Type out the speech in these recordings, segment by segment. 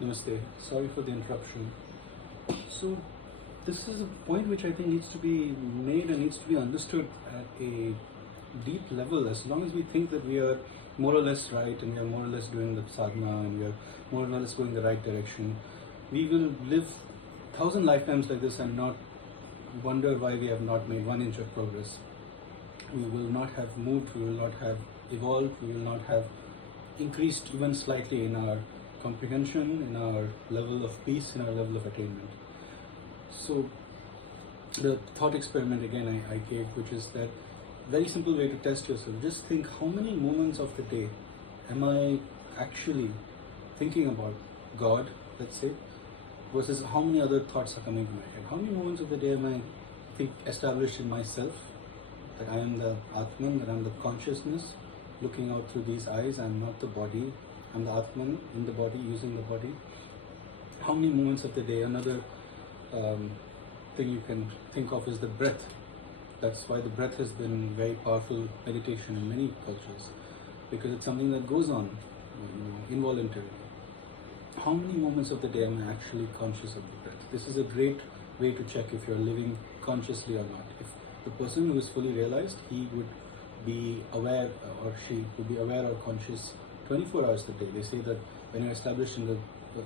Namaste. Sorry for the interruption. So, this is a point which I think needs to be made and needs to be understood at a deep level. As long as we think that we are more or less right and we are more or less doing the sadhana and we are more or less going the right direction, we will live 1,000 lifetimes like this and not wonder why we have not made 1 inch of progress. We will not have moved, we will not have evolved, we will not have increased even slightly in our comprehension, in our level of peace, in our level of attainment. So the thought experiment again I gave, which is that very simple way to test yourself. Just think, how many moments of the day am I actually thinking about God, let's say, versus how many other thoughts are coming to my head. How many moments of the day am I established in myself, that I am the Atman, that I am the consciousness looking out through these eyes. I am not the body, I am the Atman in the body, using the body. How many moments of the day? Another thing you can think of is the breath. That's why the breath has been very powerful meditation in many cultures, because it's something that goes on involuntarily. How many moments of the day am I actually conscious of the breath? This is a great way to check if you're living consciously or not. If the person who is fully realized, he would be aware, or she would be aware or conscious 24 hours a day. They say that when you're established in the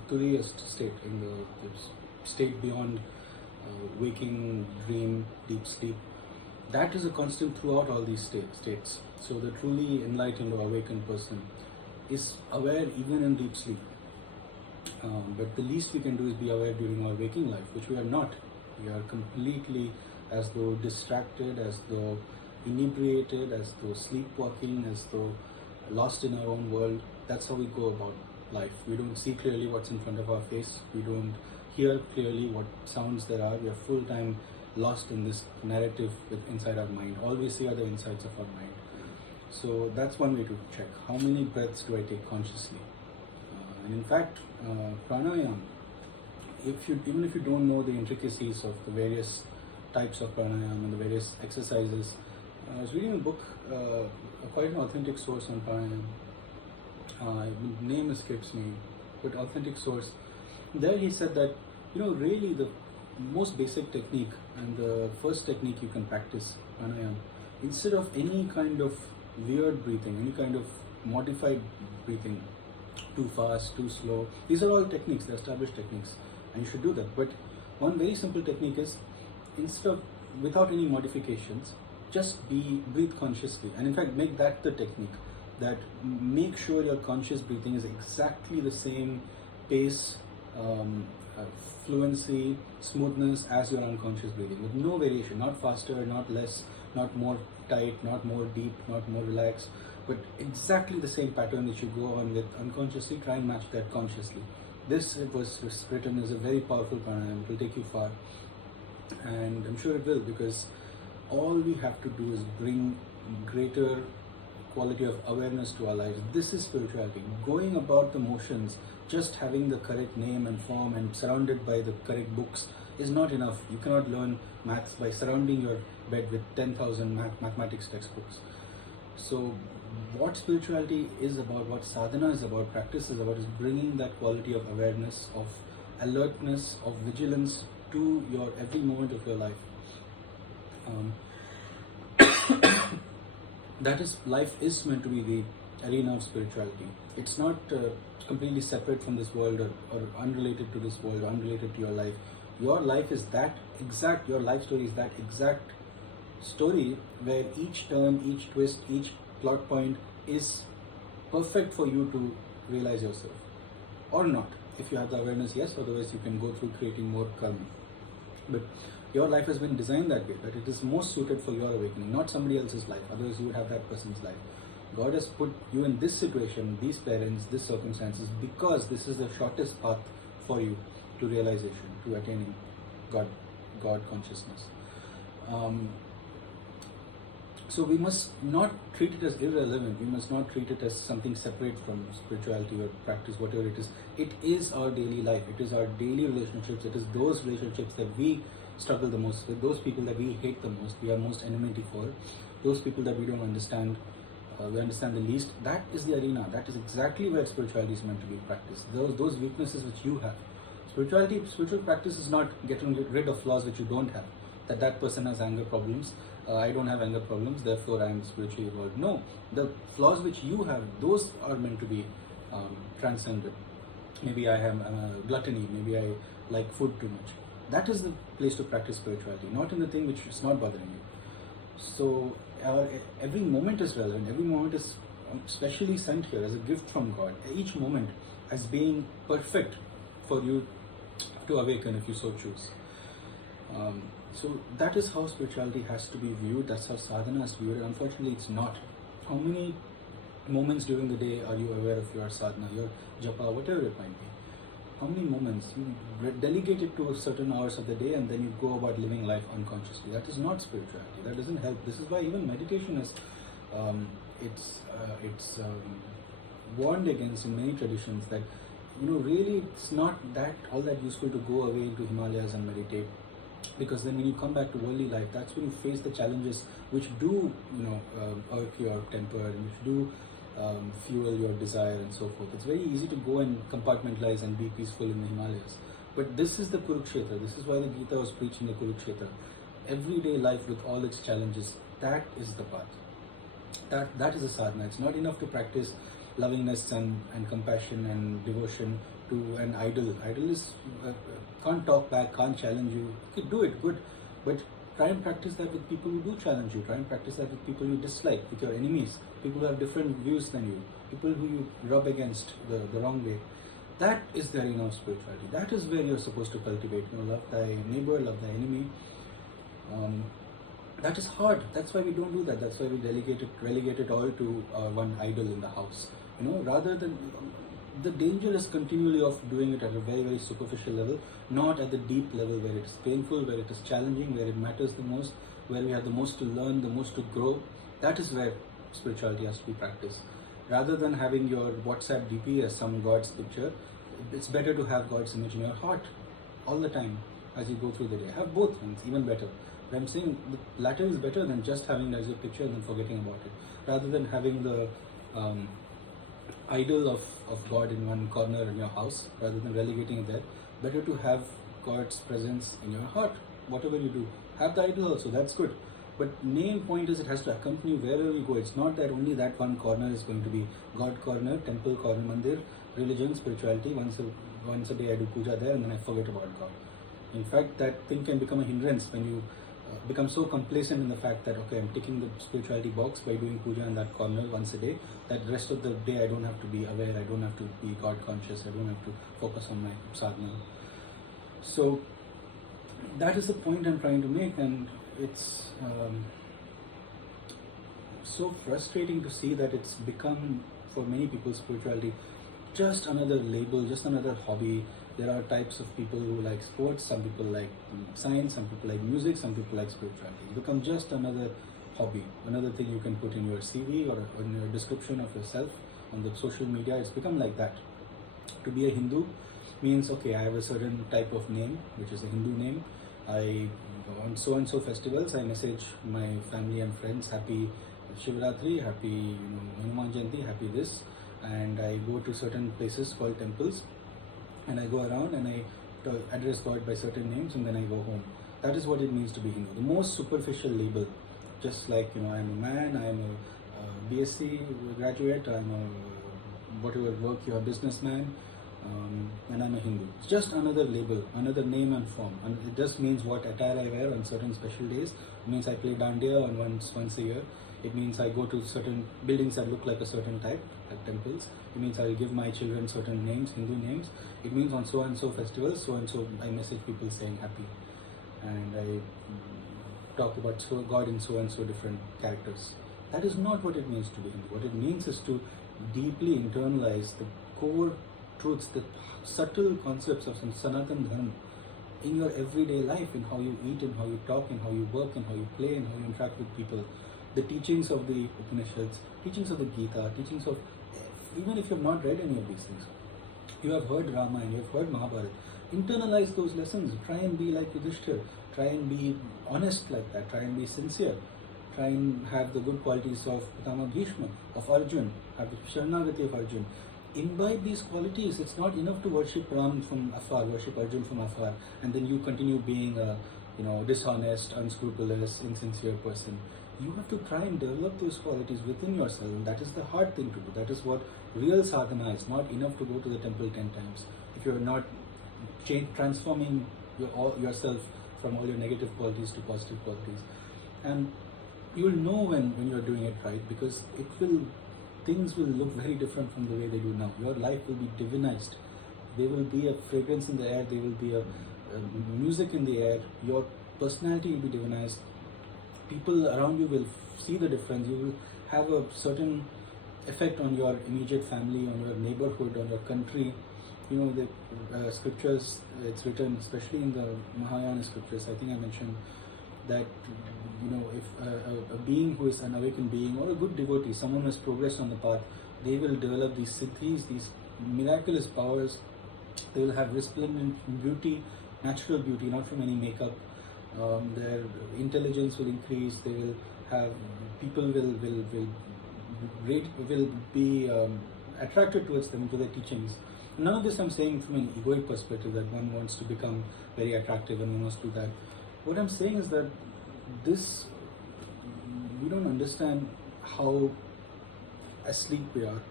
turiest state, in the state beyond waking, dream, deep sleep, that is a constant throughout all these states. So the truly enlightened or awakened person is aware even in deep sleep. But the least we can do is be aware during our waking life, which we are not. We are completely as though distracted, as though inebriated, as though sleepwalking, as though lost in our own world. That's how we go about life. We don't see clearly what's in front of our face. We don't hear clearly what sounds there are. We are full time lost in this narrative inside our mind. All we see are the insides of our mind. So that's one way to check. How many breaths do I take consciously? And in fact, pranayama, even if you don't know the intricacies of the various types of pranayama and the various exercises, I was reading a book, quite an authentic source on pranayama. The name escapes me, but authentic source. There he said that, really the most basic technique and the first technique you can practice, pranayama, instead of any kind of weird breathing, any kind of modified breathing, too fast, too slow, these are all techniques, they're established techniques, and you should do that. But one very simple technique is, without any modifications, just breathe consciously. And in fact, make that the technique, that make sure your conscious breathing is exactly the same pace, fluency, smoothness as your unconscious breathing, with no variation, not faster, not less, not more tight, not more deep, not more relaxed, but exactly the same pattern that you go on with unconsciously. Try and match that consciously. This was written as a very powerful pranayama. It will take you far, and I'm sure it will, because all we have to do is bring greater quality of awareness to our lives. This is spirituality. Going about the motions, just having the correct name and form and surrounded by the correct books is not enough. You cannot learn maths by surrounding your bed with 10,000 mathematics textbooks. So what spirituality is about, what sadhana is about, practice is about, is bringing that quality of awareness, of alertness, of vigilance to your every moment of your life. That is, life is meant to be the arena of spirituality. It's not completely separate from this world, or unrelated to this world, or unrelated to your life. Your life is that exact, your life story is that exact story, where each turn, each twist, each plot point is perfect for you to realize yourself. Or not. If you have the awareness, yes, otherwise you can go through creating more karma. But your life has been designed that way, that it is most suited for your awakening, not somebody else's life. Otherwise you would have that person's life. God has put you in this situation, these parents, these circumstances, because this is the shortest path for you to realization, to attaining God consciousness. So we must not treat it as irrelevant. We must not treat it as something separate from spirituality or practice, whatever it is. It is our daily life. It is our daily relationships. It is those relationships that we struggle the most with, those people that we hate the most, we are most enmity for, those people that we don't understand we understand the least. That is the arena. That is exactly where spirituality is meant to be practiced. Those weaknesses which you have. Spiritual practice is not getting rid of flaws which you don't have. That person has anger problems. I don't have anger problems, therefore I am spiritually evolved. No, the flaws which you have, those are meant to be transcended. Maybe I have gluttony. Maybe I like food too much. That is the place to practice spirituality, not in the thing which is not bothering you. So every moment is relevant. Every moment is specially sent here as a gift from God. Each moment as being perfect for you to awaken if you so choose. So that is how spirituality has to be viewed. That's how sadhana has to be viewed. Unfortunately, it's not. How many moments during the day are you aware of your sadhana, your japa, whatever it might be? How many moments? You delegate it to certain hours of the day and then you go about living life unconsciously. That is not spirituality. That doesn't help. This is why even meditation is warned against in many traditions, that really it's not that all that useful to go away into Himalayas and meditate, because then when you come back to worldly life, that's when you face the challenges which do irk your temper, and which do fuel your desire and so forth. It's very easy to go and compartmentalize and be peaceful in the Himalayas, but this is the Kurukshetra. This is why the Gita was preaching the Kurukshetra. Everyday life with all its challenges, that is the path. That is a sadhana. It's not enough to practice lovingness and compassion and devotion to an idol. Idol is can't talk back, can't challenge you. Okay, do it, good, but try and practice that with people who do challenge you. Try and practice that with people you dislike, with your enemies, people who have different views than you, people who you rub against the wrong way. That is the arena of spirituality. That is where you're supposed to cultivate. Love thy neighbor, love thy enemy. That is hard. That's why we don't do that. That's why we relegate it all to one idol in the house. Rather than the danger is continually of doing it at a very, very superficial level, not at the deep level where it is painful, where it is challenging, where it matters the most, where we have the most to learn, the most to grow. That is where spirituality has to be practiced. Rather than having your WhatsApp DP as some God's picture, it's better to have God's image in your heart all the time as you go through the day. Have both, and it's even better. But I'm saying the latter is better than just having it as a picture and then forgetting about it. Rather than having the idol of God in one corner in your house, rather than relegating it there, better to have God's presence in your heart. Whatever you do, have the idol also, that's good. But main point is it has to accompany wherever you go. It's not that only that one corner is going to be God corner, temple corner, mandir, religion, spirituality. Once a day I do puja there and then I forget about God. In fact, that thing can become a hindrance when you become so complacent in the fact that, okay, I'm ticking the spirituality box by doing puja in that corner once a day, that the rest of the day I don't have to be aware, I don't have to be God conscious, I don't have to focus on my sadhana. So that is the point I'm trying to make, and it's so frustrating to see that it's become, for many people, spirituality just another label, just another hobby. There are types of people who like sports, some people like science, some people like music, some people like spirituality. It becomes just another hobby, another thing you can put in your CV or in your description of yourself on the social media. It's become like that. To be a Hindu means, okay, I have a certain type of name, which is a Hindu name. On so and so festivals, I message my family and friends, happy Shivratri, happy Hanuman Jayanti, happy this, and I go to certain places called temples, and I go around and I address God by certain names, and then I go home. That is what it means to be Hindu. The most superficial label, just like I'm a man, I'm a BSc graduate, I'm a whatever work, you're a businessman, and I'm a Hindu. It's just another label, another name and form, and it just means what attire I wear on certain special days. It means I play dandiya on once a year. It means I go to certain buildings that look like a certain type, like temples. It means I give my children certain names, Hindu names. It means on so and so festivals, so and so I message people saying happy, and I talk about God in so and so different characters. That is not what it means to be Hindu. What it means is to deeply internalize the core truths, the subtle concepts of some Sanatan Dharma in your everyday life, in how you eat, in how you talk, in how you work, in how you play, in how you interact with people. The teachings of the Upanishads, teachings of the Gita, teachings of, even if you have not read any of these things, you have heard Rama and you have heard Mahabharata, internalize those lessons. Try and be like Yudhishthira. Try and be honest like that. Try and be sincere. try and have the good qualities of Pitama Bhishma, of Arjun, have the Sharanagati of Arjun. Imbibe these qualities. It's not enough to worship Ram from afar, worship Arjun from afar, and then you continue being a dishonest, unscrupulous, insincere person. You have to try and develop those qualities within yourself, and that is the hard thing to do. That is what real sadhana is. Not enough to go to the temple 10 times. If you are not transforming yourself from all your negative qualities to positive qualities, and you will know when you are doing it right, because things will look very different from the way they do now. Your life will be divinized. There will be a fragrance in the air. There will be a music in the air. Your personality will be divinized. People around you will see the difference. You will have a certain effect on your immediate family, on your neighborhood, on your country. The scriptures, it's written, especially in the Mahayana scriptures, I think I mentioned that, if a being who is an awakened being or a good devotee, someone who has progressed on the path, they will develop these siddhis, these miraculous powers. They will have resplendent beauty, natural beauty, not from any makeup. Their intelligence will increase. They will have, people will be attracted towards them, to their teachings. None of this I'm saying from an egoic perspective, that one wants to become very attractive and one wants to do that. What I'm saying is that we don't understand how asleep we are.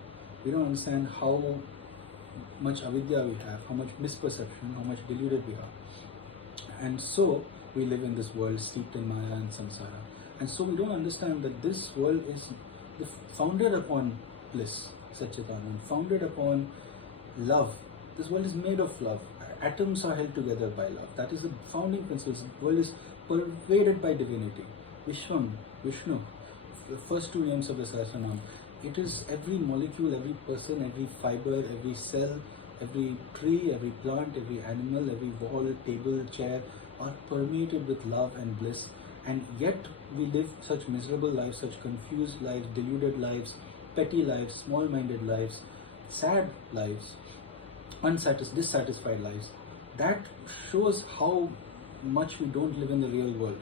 We don't understand how much avidya we have, how much misperception, how much deluded we are. And so we live in this world steeped in Maya and Samsara. And so we don't understand that this world is founded upon bliss, Satchitanand, founded upon love. This world is made of love. Atoms are held together by love. That is the founding principle. The world is pervaded by divinity. Vishwam, Vishnu, the first two names of the Sahasranam. It is every molecule, every person, every fiber, every cell, every tree, every plant, every animal, every wall, table, chair are permeated with love and bliss. And yet we live such miserable lives, such confused lives, deluded lives, petty lives, small-minded lives, sad lives, dissatisfied lives. That shows how much we don't live in the real world.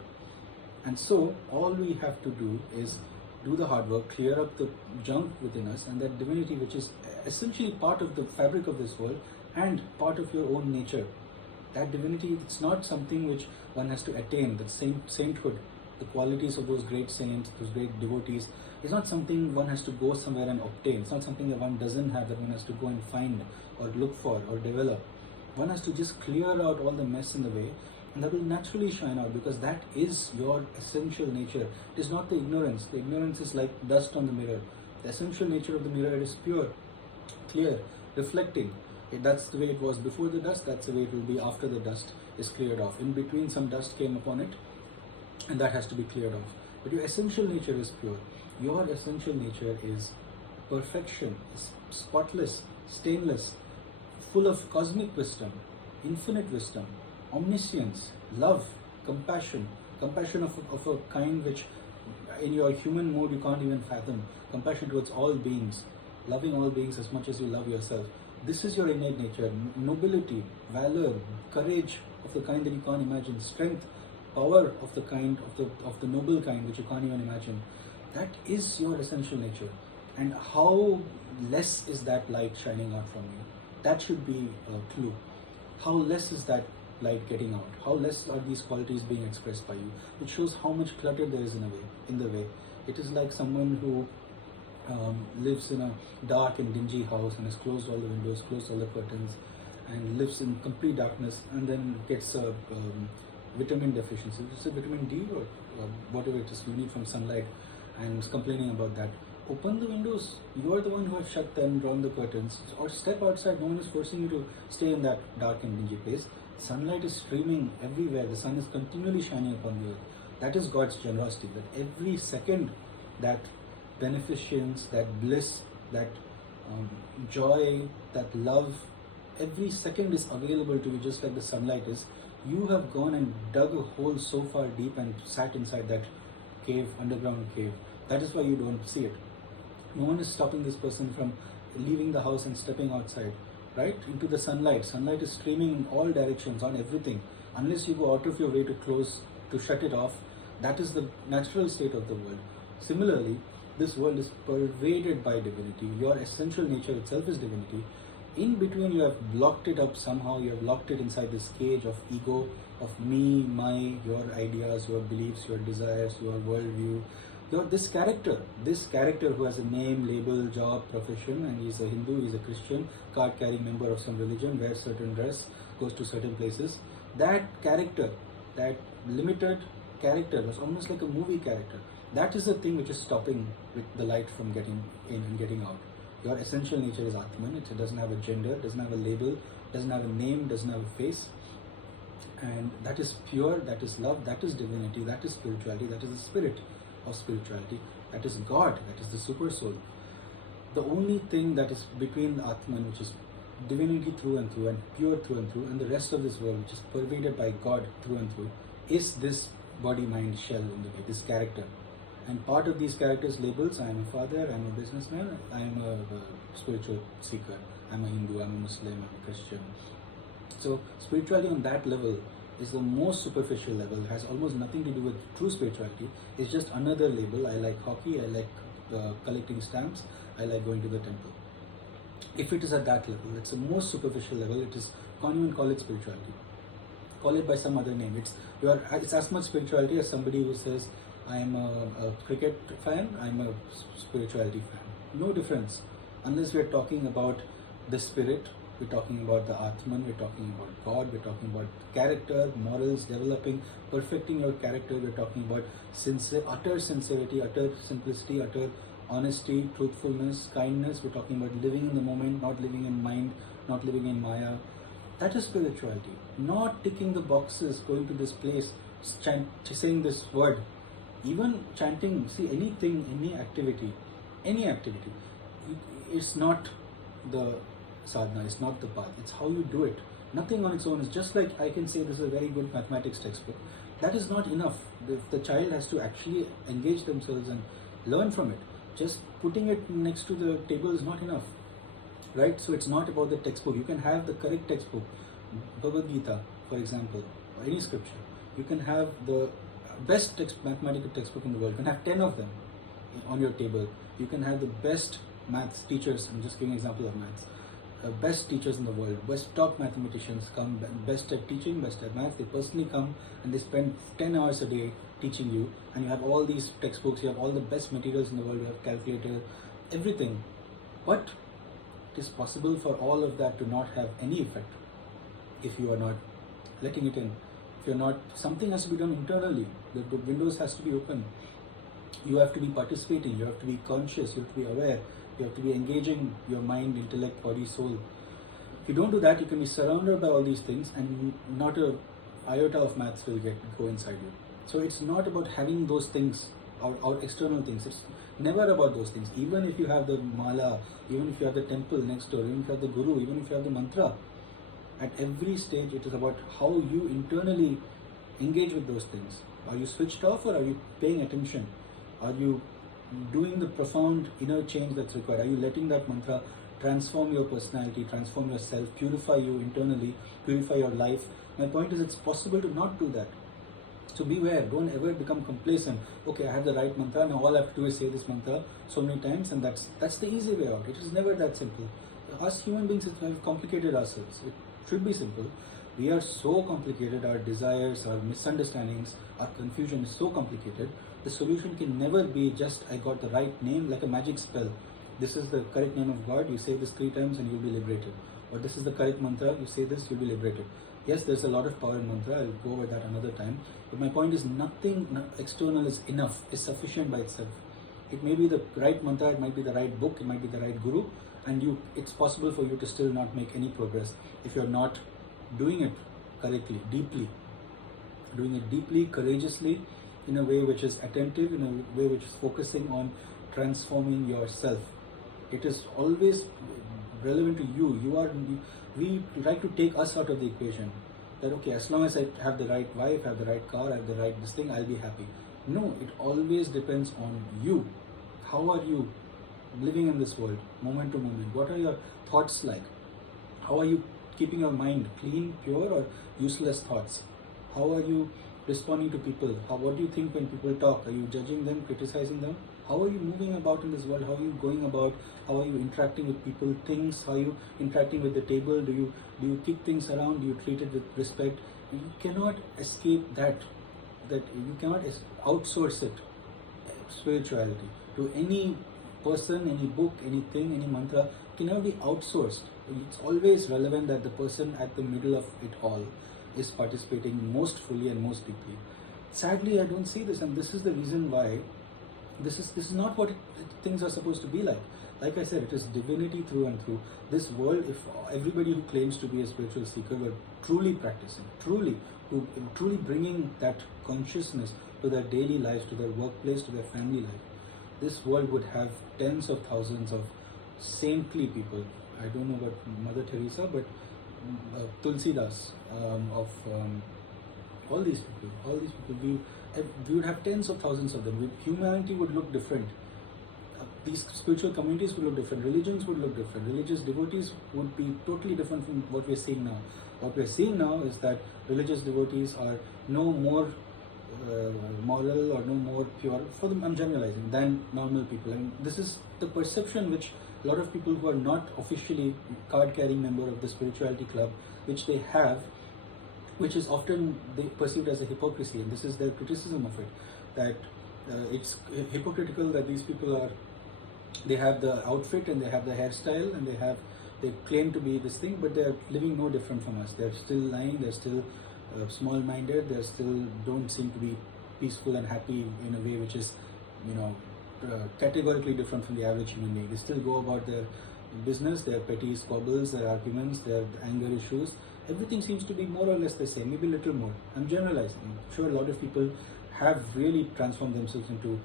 And so all we have to do is do the hard work, clear up the junk within us, and that divinity which is essentially part of the fabric of this world and part of your own nature. That divinity, it's not something which one has to attain. The sainthood, the qualities of those great saints, those great devotees, is not something one has to go somewhere and obtain. It's not something that one doesn't have, that one has to go and find or look for or develop. One has to just clear out all the mess in the way, and that will naturally shine out, because that is your essential nature. It is not the ignorance. The ignorance is like dust on the mirror. The essential nature of the mirror is pure, clear, reflecting. That's the way it was before the dust, that's the way it will be after the dust is cleared off. In between, some dust came upon it, and that has to be cleared off. But your essential nature is pure. Your essential nature is perfection, is spotless, stainless, full of cosmic wisdom, infinite wisdom, omniscience, love, compassion of a kind which in your human mode you can't even fathom, compassion towards all beings, loving all beings as much as you love yourself. This is your innate nature. Nobility, valor, courage of the kind that you can't imagine, strength, power of the kind, of the noble kind which you can't even imagine. That is your essential nature. And how less is that light shining out from you? That should be a clue. How less is that light getting out? How less are these qualities being expressed by you? It shows how much clutter there is in the way. It is like someone who lives in a dark and dingy house and has closed all the windows, closed all the curtains, and lives in complete darkness, and then gets a vitamin deficiency. Is it vitamin D or whatever it is you need from sunlight, and is complaining about that. Open the windows. You are the one who has shut them, drawn the curtains, or step outside. No one is forcing you to stay in that dark and dingy place. Sunlight is streaming everywhere. The sun is continually shining upon the earth. That is God's generosity. That every second, that beneficence, that bliss, that joy, that love, every second is available to you, just like the sunlight is. You have gone and dug a hole so far deep and sat inside that cave, underground cave. That is why you don't see it. No one is stopping this person from leaving the house and stepping outside, right, into the sunlight. Sunlight is streaming in all directions, on everything. Unless you go out of your way to shut it off, That is the natural state of the world. Similarly, this world is pervaded by divinity. Your essential nature itself is divinity. In between, you have locked it up somehow. You have locked it inside this cage of ego, of me, my, your ideas, your beliefs, your desires, your worldview. This character who has a name, label, job, profession, and he's a Hindu, he's a Christian, card-carrying member of some religion, wears certain dress, goes to certain places. That character, that limited character, was almost like a movie character. That is the thing which is stopping with the light from getting in and getting out. Your essential nature is Atman. It doesn't have a gender, doesn't have a label, doesn't have a name, doesn't have a face. And that is pure, that is love, that is divinity, that is spirituality, that is the spirit of spirituality, that is God, that is the super soul. The only thing that is between Atman, which is divinity through and pure through, and the rest of this world, which is pervaded by God through and through, is this body-mind shell in the way, this character. And part of these characters labels: I am a father, I am a businessman, I am a spiritual seeker, I am a Hindu, I am a Muslim, I am a Christian. So spirituality on that level is the most superficial level. It has almost nothing to do with true spirituality. It's just another label. I like hockey, I like collecting stamps, I like going to the temple. If it is at that level, it's the most superficial level. It is, can't even call it spirituality. Call it by some other name. It's as much spirituality as somebody who says, I am a cricket fan, I am a spirituality fan. No difference. Unless we are talking about the spirit, we're talking about the Atman, we're talking about God, we're talking about character, morals, developing, perfecting your character, we're talking about utter sincerity, utter simplicity, utter honesty, truthfulness, kindness. We're talking about living in the moment, not living in mind, not living in Maya. That is spirituality. Not ticking the boxes, going to this place, saying this word. Even chanting, see, anything, any activity, it's not the sadhana, it's not the path, it's how you do it. Nothing on its own. It's just like I can say this is a very good mathematics textbook. That is not enough. If the child has to actually engage themselves and learn from it, just putting it next to the table is not enough, right? So it's not about the textbook. You can have the correct textbook, Bhagavad Gita, for example, or any scripture. You can have the best mathematical textbook in the world. You can have 10 of them on your table. You can have the best maths teachers. I'm just giving an example of maths. Best teachers in the world, best top mathematicians come, best at teaching, best at maths. They personally come and they spend 10 hours a day teaching you, and you have all these textbooks, you have all the best materials in the world, you have calculator, everything. But it is possible for all of that to not have any effect if you are not letting it in. If you're not, something has to be done internally. The windows has to be open. You have to be participating, you have to be conscious, you have to be aware. You have to be engaging your mind, intellect, body, soul. If you don't do that, you can be surrounded by all these things and not a iota of maths will go inside you. So it's not about having those things or external things. It's never about those things. Even if you have the mala, even if you have the temple next door, even if you have the guru, even if you have the mantra, at every stage it is about how you internally engage with those things. Are you switched off or are you paying attention? Are you doing the profound inner change that's required? Are you letting that mantra transform your personality, transform yourself, purify you internally, purify your life? My point is, it's possible to not do that. So beware, don't ever become complacent. Okay, I have the right mantra, now all I have to do is say this mantra so many times, and that's the easy way out. It is never that simple. Us human beings have complicated ourselves. It should be simple. We are so complicated, our desires, our misunderstandings, our confusion is so complicated. The solution can never be just, I got the right name, like a magic spell. This is the correct name of God, you say this 3 times and you'll be liberated. Or this is the correct mantra, you say this, you'll be liberated. Yes, there's a lot of power in mantra, I'll go over that another time. But my point is, nothing external is enough, is sufficient by itself. It may be the right mantra, it might be the right book, it might be the right guru, and it's possible for you to still not make any progress if you're not doing it correctly, deeply. Doing it deeply, courageously, in a way which is attentive, in a way which is focusing on transforming yourself. It is always relevant to you. We like to take us out of the equation. That okay, as long as I have the right wife, I have the right car, I have the right this thing, I'll be happy. No, it always depends on you. How are you living in this world, moment to moment? What are your thoughts like? How are you keeping your mind clean, pure, or useless thoughts? How are you responding to people? What do you think when people talk? Are you judging them, criticizing them? How are you moving about in this world? How are you going about? How are you interacting with people, things? How are you interacting with the table? Do you kick things around? Do you treat it with respect? You cannot escape that. That you cannot outsource it, spirituality, to any person, any book, anything, any mantra. Cannot be outsourced. It's always relevant that the person at the middle of it all is participating most fully and most deeply. Sadly, I don't see this, and this is the reason why this is not what things are supposed to be like. Like I said, it is divinity through and through. This world, if everybody who claims to be a spiritual seeker were truly practicing, truly bringing that consciousness to their daily lives, to their workplace, to their family life, this world would have tens of thousands of saintly people. I don't know about Mother Teresa, but Tulsi Das, all these people, we would have tens of thousands of them. Humanity would look different. These spiritual communities would look different. Religions would look different. Religious devotees would be totally different from what we're seeing now. What we're seeing now is that religious devotees are no more moral or no more pure, for them I'm generalizing, than normal people. And this is the perception which a lot of people who are not officially card-carrying member of the spirituality club, which they have, which is often they perceived as a hypocrisy, and this is their criticism of it, that it's hypocritical that these people they have the outfit and they have the hairstyle and they claim to be this thing, but they're living no different from us. They're still lying, they're still small-minded, they still don't seem to be peaceful and happy in a way which is, categorically different from the average human being. They still go about their business, their petty squabbles, their arguments, their anger issues. Everything seems to be more or less the same, maybe a little more. I'm generalizing. I'm sure a lot of people have really transformed themselves into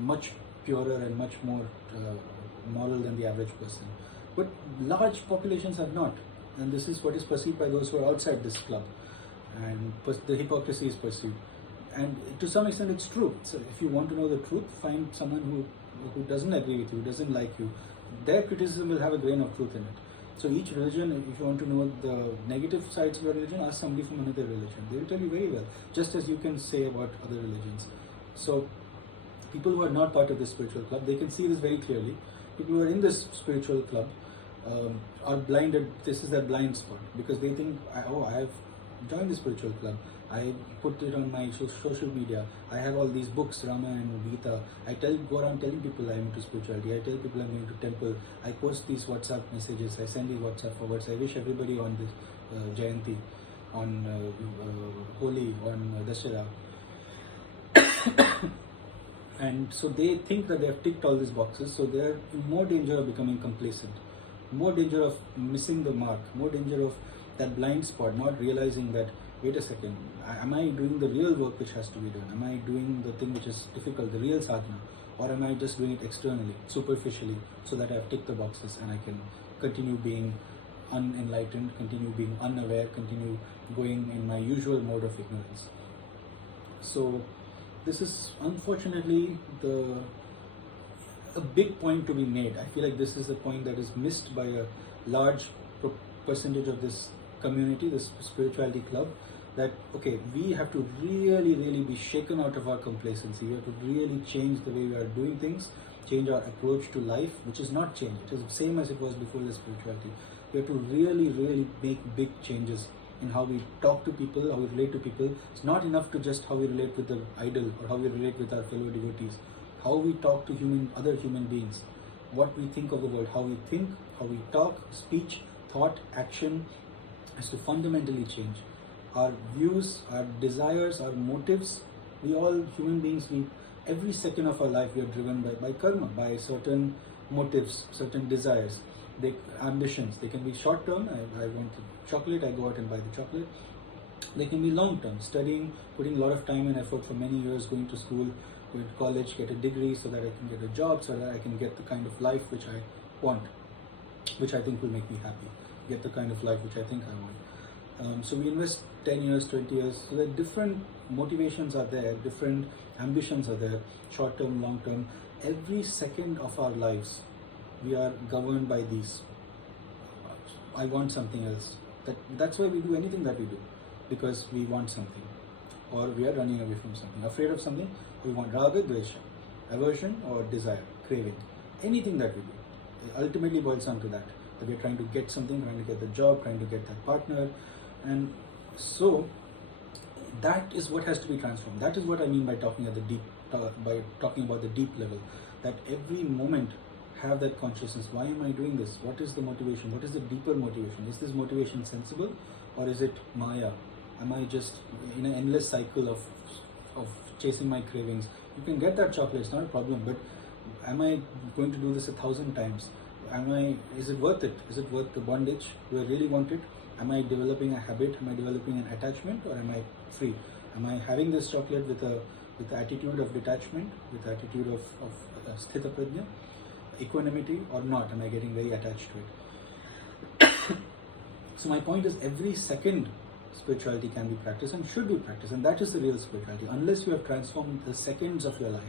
much purer and much more moral than the average person. But large populations have not. And this is what is perceived by those who are outside this club. And the hypocrisy is perceived. And to some extent it's true. So if you want to know the truth, find someone who doesn't agree with you, who doesn't like you. Their criticism will have a grain of truth in it. So each religion, if you want to know the negative sides of your religion, ask somebody from another religion. They will tell you very well, just as you can say about other religions. So people who are not part of this spiritual club, they can see this very clearly. People who are in this spiritual club are blinded. This is their blind spot, because they think, I have joined the spiritual club. I put it on my social media. I have all these books, Rama and Gita. I go around telling people I'm into spirituality. I tell people I'm going to temple. I post these WhatsApp messages. I send these WhatsApp forwards. I wish everybody on this Jayanti, on Holi, on Dashera. And so they think that they have ticked all these boxes, so they are in more danger of becoming complacent, more danger of missing the mark, more danger of that blind spot, not realizing that, wait a second, am I doing the real work which has to be done? Am I doing the thing which is difficult, the real sadhana? Or am I just doing it externally, superficially, so that I have ticked the boxes and I can continue being unenlightened, continue being unaware, continue going in my usual mode of ignorance? So this is unfortunately a big point to be made. I feel like this is a point that is missed by a large percentage of this community, this spirituality club, that okay, we have to really be shaken out of our complacency. We have to really change the way we are doing things, change our approach to life, which is not change. It is the same as it was before the spirituality. We have to really make big changes in how we talk to people, how we relate to people. It's not enough to just how we relate with the idol or how we relate with our fellow devotees. How we talk to other human beings, what we think of the world, how we think, how we talk, speech, thought, action has to fundamentally change. Our views, our desires, our motives, we all human beings, every second of our life we are driven by karma, by certain motives, certain desires, ambitions. They can be short term, I want chocolate, I go out and buy the chocolate. They can be long term, studying, putting a lot of time and effort for many years, going to school, going to college, get a degree so that I can get a job, so that I can get the kind of life which I want, which I think will make me happy, get the kind of life which I think I want. So we invest 10 years, 20 years, so that different motivations are there, different ambitions are there, short term, long term. Every second of our lives, we are governed by these. I want something else. That's why we do anything that we do, because we want something. or we are running away from something, afraid of something. We want raga, dvesha, aversion or desire, craving. Anything that we do, it ultimately boils down to that we're trying to get something, trying to get the job, trying to get that partner. And so that is what has to be transformed. That is what I mean by talking at the deep, by talking about the deep level, that every moment have that consciousness. Why am I doing this? What is the motivation? What is the deeper motivation? Is this motivation sensible, or is it maya? Am I just in an endless cycle of chasing my cravings? You can get that chocolate, it's not a problem, but am I going to do this 1,000 times? Is it worth it? Is it worth the bondage? Do I really want it? Am I developing a habit? Am I developing an attachment, or am I free? Am I having this chocolate with the attitude of detachment, with the attitude of sthita prajna, equanimity, or not? Am I getting very attached to it? So my point is, every second spirituality can be practiced and should be practiced, and that is the real spirituality. Unless you have transformed the seconds of your life,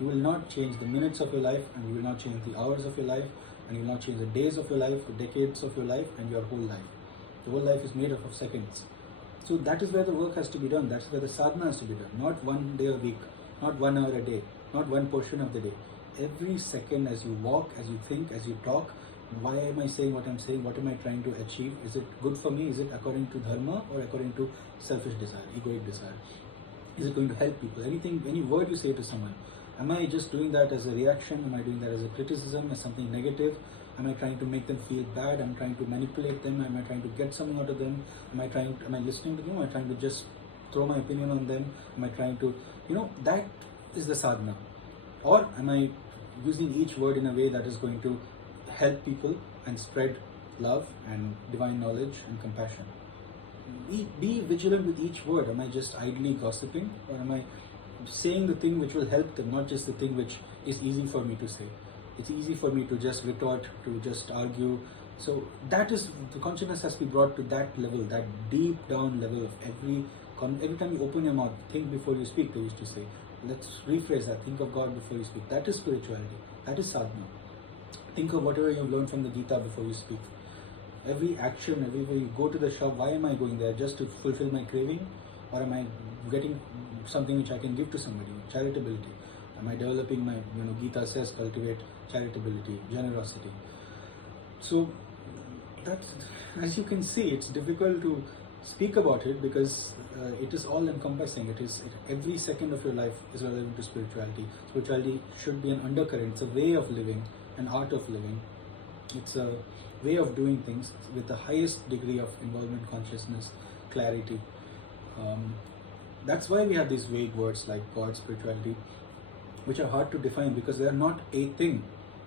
you will not change the minutes of your life, and you will not change the hours of your life, and you will not change the days of your life, the decades of your life, and your whole life. The whole life is made up of seconds. So that is where the work has to be done. That's where the sadhana has to be done. Not 1 day a week, not 1 hour a day, not one portion of the day. Every second, as you walk, as you think, as you talk, why am I saying what I'm saying? What am I trying to achieve? Is it good for me? Is it according to dharma or according to selfish desire, egoic desire? Is it going to help people? Anything, any word you say to someone, am I just doing that as a reaction? Am I doing that as a criticism, as something negative? Am I trying to make them feel bad? Am I trying to manipulate them? Am I trying to get something out of them? Am I listening to them? Am I trying to just throw my opinion on them? Am I trying to, that is the sadhana. Or am I using each word in a way that is going to help people and spread love and divine knowledge and compassion? Be vigilant with each word. Am I just idly gossiping, or am I saying the thing which will help them, not just the thing which is easy for me to say? It's easy for me to just retort, to just argue. So that is, the consciousness has to be brought to that level, that deep down level of every time you open your mouth, think before you speak, they used to say. Let's rephrase that. Think of God before you speak. That is spirituality. That is sadhana. Think of whatever you've learned from the Gita before you speak. Every action, everywhere you go to the shop, why am I going there? Just to fulfill my craving? Or am I getting something which I can give to somebody? Charitability. Am I developing my, Gita says cultivate charitability, generosity. So that's, as you can see, it's difficult to speak about it because it is all encompassing. Every second of your life is relevant to spirituality. Spirituality should be an undercurrent. It's a way of living, an art of living. It's a way of doing things with the highest degree of involvement, consciousness, clarity. That's why we have these vague words like God, spirituality, which are hard to define because they are not a thing.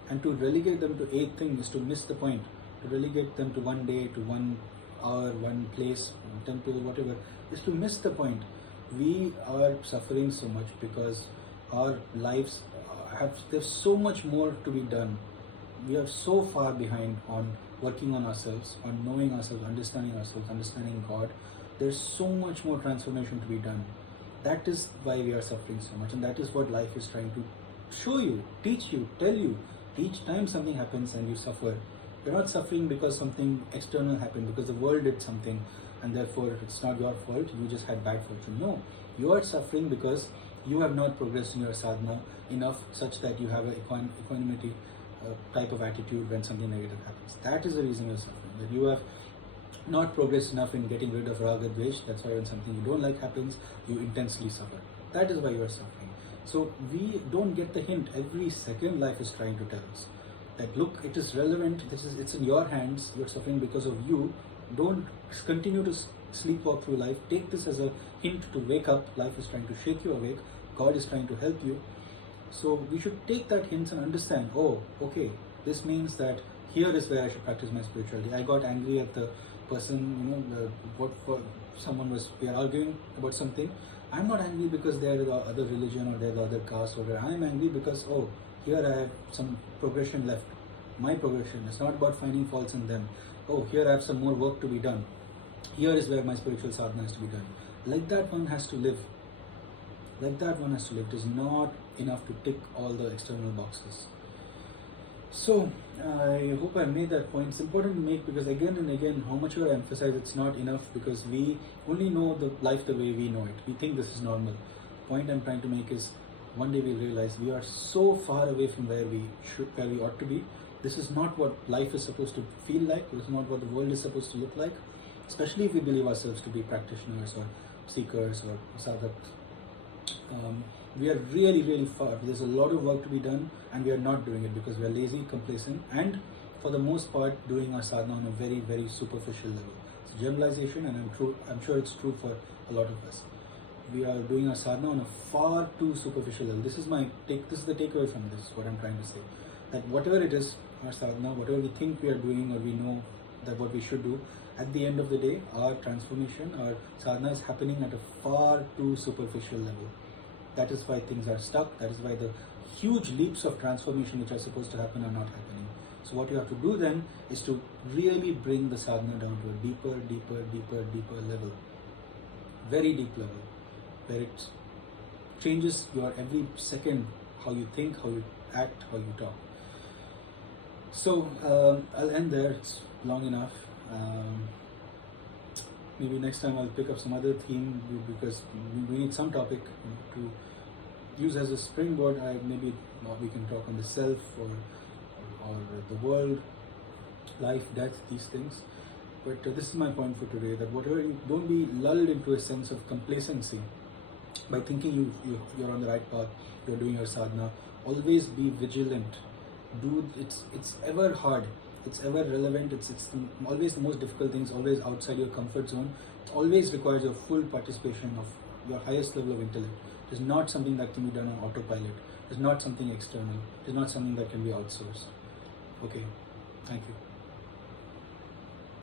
And to relegate them to a thing is to miss the point. To relegate them to 1 day, to 1 hour, one place, temple, whatever, is to miss the point. We are suffering so much because our lives there's so much more to be done. We are so far behind on working on ourselves, on knowing ourselves, understanding God. There's so much more transformation to be done. That is why we are suffering so much, and that is what life is trying to show you, teach you, tell you. Each time something happens and you suffer, you're not suffering because something external happened, because the world did something and therefore it's not your fault, you just had bad fortune. No, you are suffering because you have not progressed in your sadhana enough such that you have an equanimity type of attitude when something negative happens. That is the reason you're suffering, that you have not progressed enough in getting rid of raga dvesh. That's why when something you don't like happens, you intensely suffer. That is why you are suffering. So we don't get the hint. Every second life is trying to tell us that look, it is relevant, it's in your hands, you're suffering because of you. Don't continue to sleepwalk through life. Take this as a hint to wake up. Life is trying to shake you awake. God is trying to help you. So we should take that hint and understand, oh, okay, this means that here is where I should practice my spirituality. I got angry at the person, we are arguing about something. I'm not angry because they're the other religion or they're the other caste, or I'm angry because, oh, here I have some progression left. My progression is not about finding faults in them. Oh, here I have some more work to be done. Here is where my spiritual sadhana has to be done. Like that one has to live. Like that one has to live. It is not enough to tick all the external boxes. So I hope I made that point. It's important to make, because again and again, how much I emphasize, it's not enough, because we only know the life the way we know it. We think this is normal. The point I'm trying to make is, one day we realize we are so far away from where we ought to be. This is not what life is supposed to feel like. This is not what the world is supposed to look like. Especially if we believe ourselves to be practitioners or seekers or sadhaks. We are really, really far. There's a lot of work to be done, and we are not doing it because we are lazy, complacent, and for the most part doing our sadhana on a very, very superficial level. It's a generalization, and I'm sure it's true for a lot of us. We are doing our sadhana on a far too superficial level. This is the takeaway from this, what I'm trying to say. That whatever it is, our sadhana, whatever we think we are doing or we know that what we should do, at the end of the day, our transformation, our sadhana is happening at a far too superficial level. That is why things are stuck. That is why the huge leaps of transformation which are supposed to happen are not happening. So what you have to do then is to really bring the sadhana down to a deeper, deeper, deeper, deeper level. Very deep level, where it changes your every second, how you think, how you act, how you talk. So I'll end there. It's long enough. Maybe next time I'll pick up some other theme, because we need some topic to use as a springboard. Maybe we can talk on the self or the world, life, death, these things. But this is my point for today, that whatever don't be lulled into a sense of complacency by thinking you're on the right path, you're doing your sadhana. Always be vigilant. It's ever hard. It's ever relevant. It's always the most difficult things, always outside your comfort zone. It always requires your full participation of your highest level of intellect. It is not something that can be done on autopilot. It is not something external. It is not something that can be outsourced. Okay, thank you.